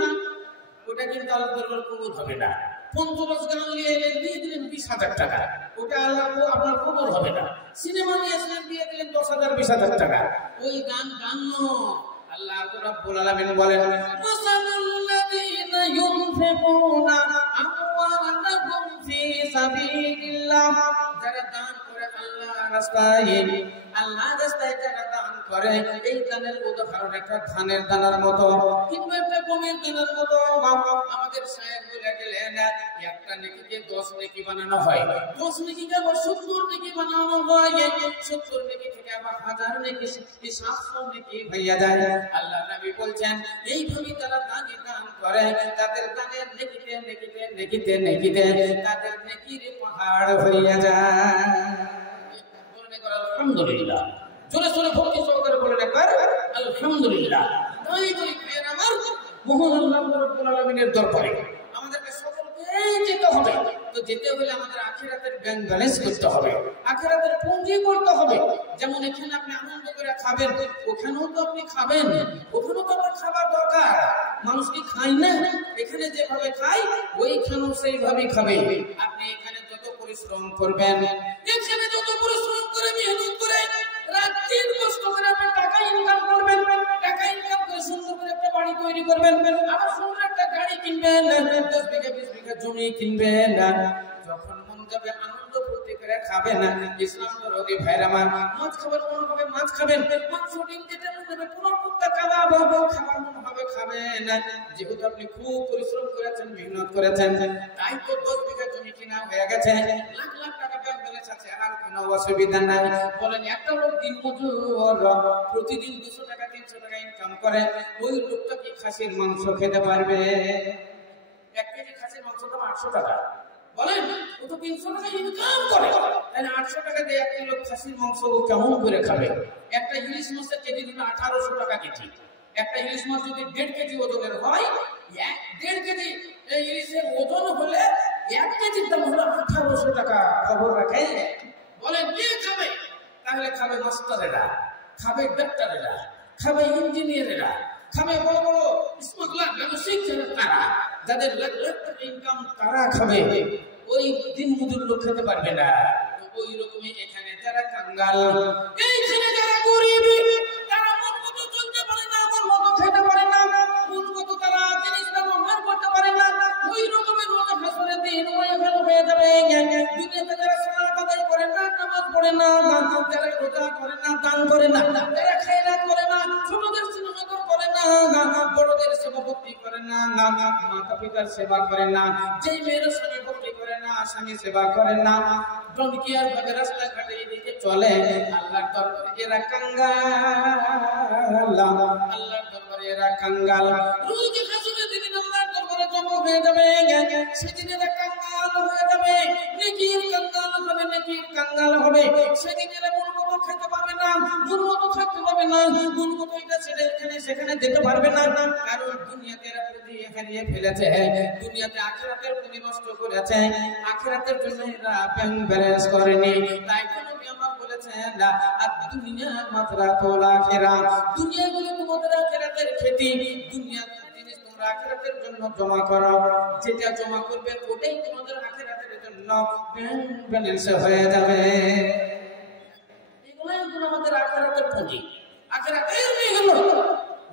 ওটা কিন্তু আল্লাহ দরবার কবুল হবে না। 50 গান নিয়ে দিয়ে দিলেন 20,000 টাকা, ওটা আল্লাহ আপনার কবুল হবে না। সিনেমা নিয়ে আসলেন দিয়ে দিলেন 10,000 20,000 টাকা, ওই গান গান নয়। আল্লাহ রাব্বুল আলামিন বলেন মাসালুল্লাযীনা ইউনফিকুনা আমওয়ালাহুম ফি সাবিলিল্লাহ, যারা দান করে আল্লাহ রাস্তায়, আল্লাহ রাস্তায় যারা দান করে, এই দানের উদাহরণ একটা ধানের দানার মতো কিংবা একটা গমের দানার মতো। আমাদের সাহেব বলে গেলেন একটা নেকিকে 10 নেকি বানানো হয়, 10 নেকিকে আবার 70 নেকি বানানো হয়, 70 নেকি থেকে আবার 1000 নেকি 700 নেকি হইয়া যায়। আল্লাহ নবী বলছেন এইভাবে তারা দান করে, তাদের দানের নেকিতে নেকিতে নেকিতে নেকিতে তাদের নেকির পাহাড় হইয়া যায়। বলেন একবার আলহামদুলিল্লাহ, জোরে জোরে ভক্তি সহকারে বলেন একবার আলহামদুলিল্লাহ। তাই বলি ভাইয়ের আমার, মহান আল্লাহ রাব্বুল আলামিনের দরবারে আমাদেরকে সকলকে যেতে হবে। তো যেতে হলে আমাদের আখিরাতের ব্যাংক ব্যালেন্স করতে হবে, আখিরাতের পুঁজি করতে হবে। যেমন এখানে আপনি আনন্দ করে খাবেন, ওখানেও তো আপনি খাবেন, ওখানেও তো আপনার খাবার দরকার। মানুষ কি খায় না? এখানে যেভাবে খায় ওইখানেও সেইভাবেই খাবে। আপনি এখানে যত পরিশ্রম করবেন, এখানে যত পরিশ্রম করে মেহনত করে রাত-দিন কষ্ট করে আপনি টাকা ইনকাম করবেন, টাকা ইনকাম করে সুন্দর করে একটা বাড়ি তৈরি করবেন, আবার সুন্দর একটা গাড়ি কিনবেন, 10 বিঘা 20 বিঘা জমি কিনবেন। যখন মন যাবে আনন্দ ফুর্তি করে খাবেন। ইসলাম দরদি ভাইরা আমার, মাছ খাবার মন হবে মাছ খাবেন, মাংস ডিম যেটা মন যাবে পুনর্ভুক্ত খাবার খাবার মন হবে খাবেন। যেহেতু আপনি খুব পরিশ্রম করেছেন, মেহনত করেছেন, তাই তো 10 বিঘা জমি কিনা হয়ে গেছে, লাখ লাখ টাকা ব্যাংক ব্যালেন্স আছে, আর কোনো অসুবিধা নাই। বলেন একটা লোক দিন মজুর প্রতিদিন 200 টাকা 300 টাকা ইনকাম করে, ওই লোকটা কি খাসির মাংস খেতে পারবে? 1 কেজি খাসির মাংস দাম 800 টাকা, বলেন ও তো 300 টাকা ইনকাম করে, তাহলে 800 টাকা দিয়ে 1 কিলো খাসির মাংস কেমন করে খাবে? একটা ইলিশ মাছের কেজি দিল 1800 টাকা কেজি। একটা ইলিশ মাছ যদি 1.5 কেজি ওজনের হয়, 1.5 কেজি ইলিশের ওজন হলে 1 কেজির দাম হলো 1800 টাকা। খবর রাখে? বলেন কে খাবে? তাহলে খাবে মাস্টারেরা, খাবে ডাক্তারেরা, খাবে ইঞ্জিনিয়ারেরা, খাবে বড় বড় স্মাগলার ব্যবসায়িক তারা, যাদের লাখ লাখ টাকা ইনকাম, তারা খাবে। ওই দিন মজুর লোক খেতে পারবে না। ওই রকমই এখানে যারা কাঙ্গাল, এইখানে যারা গরিব, তারা মন মতো চলতে পারে না, মন মতো খেতে পারে না, মন মতো তারা জিনিসটা ব্যবহার করতে পারে না। ওই রকমের রোজ হাসরের দিন হয়ে যাবে। দুনিয়াতে যারা সালাত আদায় করে না, নামাজ পড়ে না, যারা রোজা করে না, দান করে না, যারা খায়রাত করে না, ছোটদের স্নেহ করে না, বড়দের সেবা ভক্তি করে না, মাতা পিতার সেবা করে না, যেই মেয়ের স্বামী ভক্তি করে না, স্বামী সেবা করে না, ডনকিয়ার ভাবে রাস্তাঘাটে এদিকে চলে আল্লাহর দরবারে এরা কাঙ্গাল, আল্লাহর দরবারে এরা কাঙ্গাল। রোজ হাসরের দিন আল্লাহর দরবারে জমা হয়ে যাবে, সেদিন এরা কাঙ্গাল হয়ে যাবে, নেকির কাঙ্গাল হবে, নেকির কাঙ্গাল হবে। সেদিন এরা মনমতো খেতে পারবে না, মনমতো থাকতে পারবে না, মনমতো এটা ছেড়ে এখানে সেখানে যেতে পারবে না, কারণ দুনিয়াতে এরা পুঁজি হারিয়ে ফেলেছে, দুনিয়াতে আখিরাতের পুঁজি নষ্ট করেছে, আখিরাতের জন্য এরা ব্যাংক ব্যালেন্স করেনি। তাই নবী আমার বলেছেন দুনিয়া মাযরাতুল আখিরাহ, দুনিয়াগুলো তোমাদের আখিরাতের খেতি, দুনিয়ার জিনিস তোমরা আখিরাতের জন্য জমা করো, যেটা জমা করবে ওটাই তোমাদের আখিরাতের জন্য ব্যাংক ব্যালেন্স হয়ে যাবে। এগুলো আমাদের আখিরাতের পুঁজি। আখিরাতের নিয়ে গেল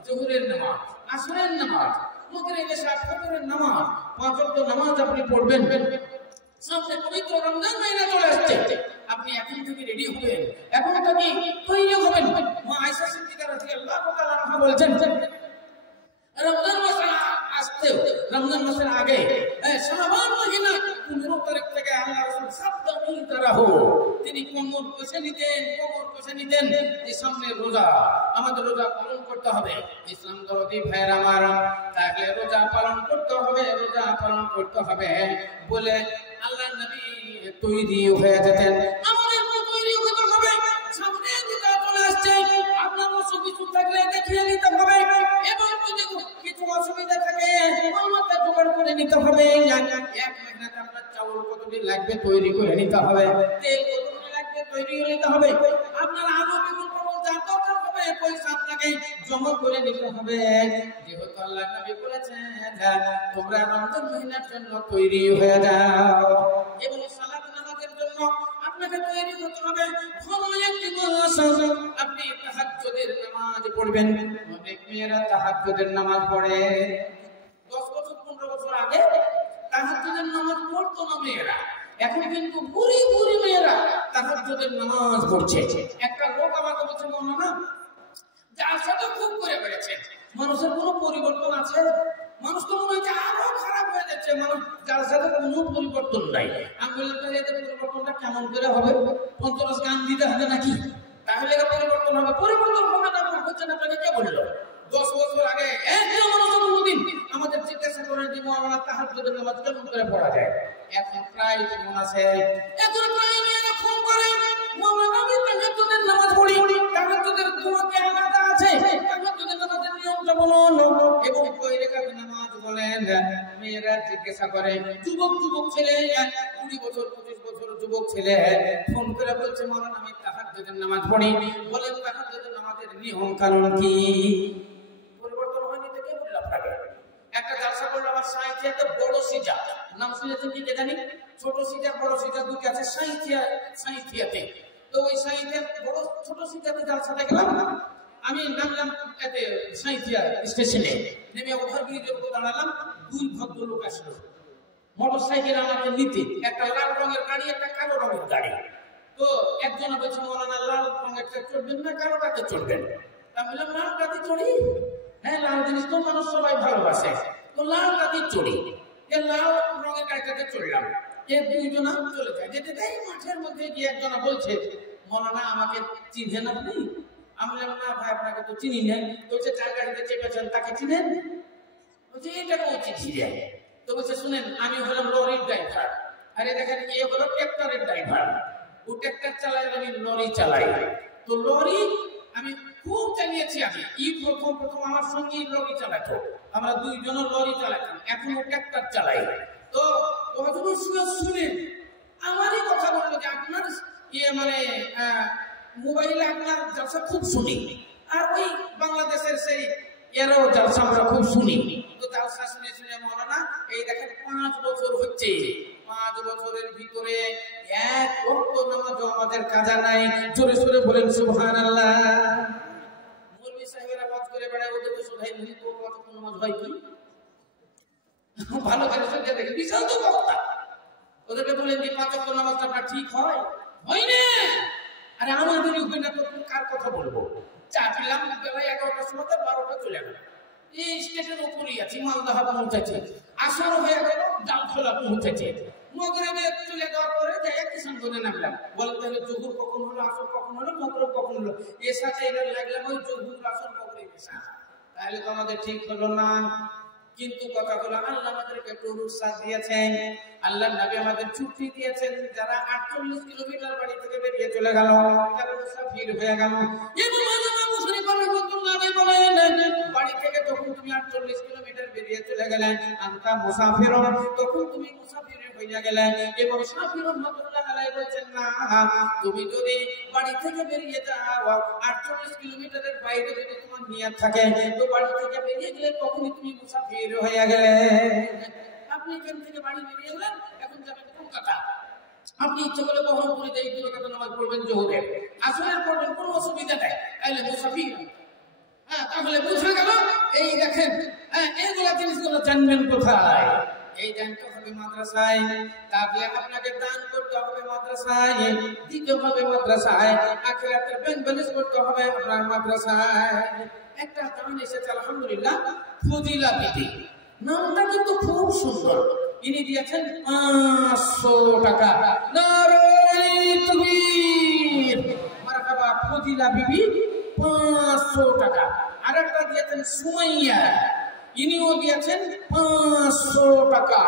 জোহরের নামাজ, আসরের নামাজ, মাগরিব এশা ফজরের নামাজ, পাঁচ ওয়াক্ত নামাজ আপনি পড়বেন। সামনে পবিত্র রমজান মাস চলে আসছে, আপনি এখন থেকে রেডি হবেন, এখন থেকে তৈরি হবেন। মা আয়েশা সিদ্দিকা রাদিয়াল্লাহু তাআলা আনহা বলেছেন রমজান মাস আসতে, রমজান মাসের আগে শাবান মাহিনা 15 তারিখ থেকে আল্লাহ রাসূল সাবধানী তারা হো, তিনি কোমর কষে নিতেন যে সামনে রোজা, আমাদের রোজা পালন করতে হবে। ইসলাম দরদি ভাইরা আমার, তাহলে রোজা পালন করতে হবে, রোজা পালন করতে হবে বলে আল্লাহর নবী তৈরি হয়ে যেতেন। আমাদের তৈরি হতে হবে, সামনে রোজা চলে আসছে, আপনার কিছু থাকলে দেখিয়ে নিতে হবে, এবং যদি কিছু অসুবিধা থাকে আমাকে জোগাড় করে নিতে হবে। এক মেহনত আপনার চাউল কতদিন লাগবে তৈরি করে নিতে হবে, তেল কতদিন লাগবে তৈরি করে নিতে হবে, আপনার আলু বেগুন পটল যা দরকার হবে পয়সা আপনাকে জমা করে নিতে হবে। যেহেতু আল্লাহ নবী বলেছেন তোমরা রমজান মাসের জন্য তৈরি হয়ে যাও, এবং সালাত নামাজের জন্য আপনাকে তৈরি হতে হবে। ভালো একটি মাস আপনি তাহাজ্জুদের নামাজ পড়বেন। অনেক মেয়েরা তাহাজ্জুদের নামাজ পড়ে, 10 বছর 15 বছর আগে তাহাজ্জুদের নামাজ পড়তো না মেয়েরা, এখন কিন্তু বুড়ি বুড়ি মেয়েরা তাহাজ্জুদের নামাজ পড়ছে। একটা লোক আমাকে বলছে না যার সাথে খুব করে বেড়েছে, মানুষের কোনো পরিবর্তন আছে? মানুষ তো মনে হচ্ছে আরো খারাপ হয়ে যাচ্ছে, মানুষ যার সাথে কোনো পরিবর্তন নাই। আমি বললাম এদের পরিবর্তনটা কেমন করে হবে? 50 গান দিতে হবে নাকি? তাহলে পরিবর্তন হবে? পরিবর্তন হবে না, হচ্ছে না, আপনাকে কে বললো? 10 বছর আগে একটা মানুষ কোনদিন আমাদের জিজ্ঞাসা করে দিব আমরা তাহাজ্জুদের নামাজ কেমন করে পড়া যায়? এখন প্রায় কেমন আছে, এখন প্রায় মেয়েরা ফোন করে মাওলানা আমি তাহাজ্জুদের নামাজ পড়ি, তাহাজ্জুদের দোয়া কি আলাদা আছে? তাহাজ্জুদের নামাজের নিয়মটা বলুন, এবং কয় রাকাত নামাজ বলেন। মেয়েরা জিজ্ঞাসা করে, যুবক ছেলে 20 বছর 25 বছর যুবক ছেলে ফোন করে বলছে মাওলানা আমি তাহাজ্জুদের নামাজ পড়ি, বলেন তাহাজ্জুদের নামাজের নিয়ম কানুন কি? পরিবর্তন হয়নি তো কে বলল আপনাকে? একটা জালসা করলো আমার সাঁইথিয়াতে বড় সিজা, নাম শুনেছেন কি কে জানি? ছোট সিজা বড় সিজা দুটো আছে সাঁইথিয়াতে। তো ওই সাঁইথিয়া বড় ছোট সিজাতে জালসাতে গেলাম, আমি নামলাম এতে সাঁইথিয়া স্টেশনে, নেমে ওভারব্রিজের উপর দাঁড়ালাম। 2 ভদ্রলোক আসলো মোটর সাইকেল আমাকে নিতে, একটা লাল রঙের গাড়ি, একটা কালো রঙের গাড়ি। তো একজন বলছে মাওলানা লাল রঙেরটা চড়বেন না কালোটাতে চড়বেন? আমি বললাম লালটাতে চড়ি। হ্যাঁ, লাল জিনিস তো মানুষ সবাই ভালোবাসে, তো লালটাতে চড়ি। লাল রঙের গাড়িটাতে চড়লাম, দুইজনা চলে যায়। যেতে যাই মাঠের মধ্যে গিয়ে একজনা বলছে মাওলানা আমাকে চিনেন আপনি? আমি বললাম না ভাই আপনাকে তো চিনি না। বলছে যার গাড়িতে চেপেছেন তাকে চিনেন? বলছে এটাকে চিঠি দেয়। তো বলছে শুনেন আমি হলাম লরির ড্রাইভার, আরে দেখেন এ হলো ট্রাক্টরের ড্রাইভার, ও ট্রাক্টর চালায় আমি লরি চালাই। তো লরি আমি খুব চালিয়েছি, আমি প্রথম আমার সঙ্গে লরি চালাতো, আমরা দুইজনের লরি চালাতাম, এখন ও ট্রাক্টর চালাই। তো শুনে আমারই কথা বললো যে আপনার মানে মোবাইলে আপনার জালসা খুব শুনি, আর ওই বাংলাদেশের সেই এরও জালসা আমরা খুব শুনি। তো জালসা শুনে মাওলানা এই দেখেন 5 বছর হচ্ছে, 5 বছরের ভিতরে এক ওয়াক্ত নামাজও আমাদের কাজা নাই। জোরে সোরে বলেন সুবহানাল্লাহ। মৌলভী সাহেবেরা ওয়াজ করে বেড়ায়, ওদের তো শুধাই নেই তো কত নামাজ হয় কি? ভালো করে শুনতে দেখেন, বিশাল তো বক্তা। ওদেরকে বলেন যে 5 ওয়াক্ত নামাজটা আপনার ঠিক হয়? হয় না। আরে আমাদেরই হয় না তো কার কথা বলবো? চা পিলাম বেলা 11টার সময়, 12টা চলে গেল। এই স্টেশনের উপরেই আছি, মালদাহা পৌঁছেছে, আসার হয়ে গেল, ডালখোলা পৌঁছেছে। মগরিবে চলে যাওয়ার পরে যাই কিষানগঞ্জে নামলাম, বলেন তাহলে জোহর কখন হলো, আসর কখন হলো, মাগরিব কখন হলো? এশাতে এবার লাগলাম ওই জোহর আসর মাগরিব এশা, তাহলে তো আমাদের ঠিক হলো না। কিন্তু কথা হলো আল্লাহ আমাদেরকে একটু রুখসাত দিয়েছেন, আল্লাহর নবী আমাদের ছুটি দিয়েছেন। যারা 48 কিলোমিটার বাড়ি থেকে বেরিয়ে চলে গেল, যারা মুসাফির হয়ে গেল, বাড়ি থেকে তখন তুমি 48 কিলোমিটার বেরিয়ে চলে গেলে, আনতা মুসাফির, তখন তুমি মুসাফির হয়ে গেলে। এবং শাফিঈ রাহমাতুল্লাহ আলাইহি বলেন না, তুমি যদি বাড়ি থেকে বেরিয়ে যাও 48 কিলোমিটারের বাইরে যদি তোমার নিয়ত থাকে, তো বাড়ি থেকে বেরিয়ে গেলে তখনই তুমি মুসাফির হয়ে গেলে। আপনি এখান থেকে বাড়ি বেরিয়ে গেলেন, এখন যাবেন কলকাতা, আপনি ইচ্ছে করলে বহরমপুরে যাই কলকাতা নামাজ পড়বেন, জোহরে আসরের পড়বেন, কোনো অসুবিধা নাই, তাহলে মুসাফির। হ্যাঁ, তাহলে বোঝা গেল। এই দেখেন, এইগুলা জিনিসগুলো জানবেন কোথায়? এই জানতে হবে মাদ্রাসায়, তাহলে আপনাকে দান করতে হবে মাদ্রাসায়, দিতে হবে মাদ্রাসায়, আখিরাতের ব্যাংক ব্যালেন্স করতে হবে আপনার মাদ্রাসায়। একটা দান এসেছে আলহামদুলিল্লাহ, ফজিলা বিবি, নামটা কিন্তু খুব সুন্দর। ইনি দিয়েছেন 500 টাকা। নারায়ে তাকবীর, মারহাবা। ফজিলা বিবি 500 টাকা। আরেকটা দিয়েছেন সুমাইয়া, ইনিও দিয়েছেন 500 টাকা।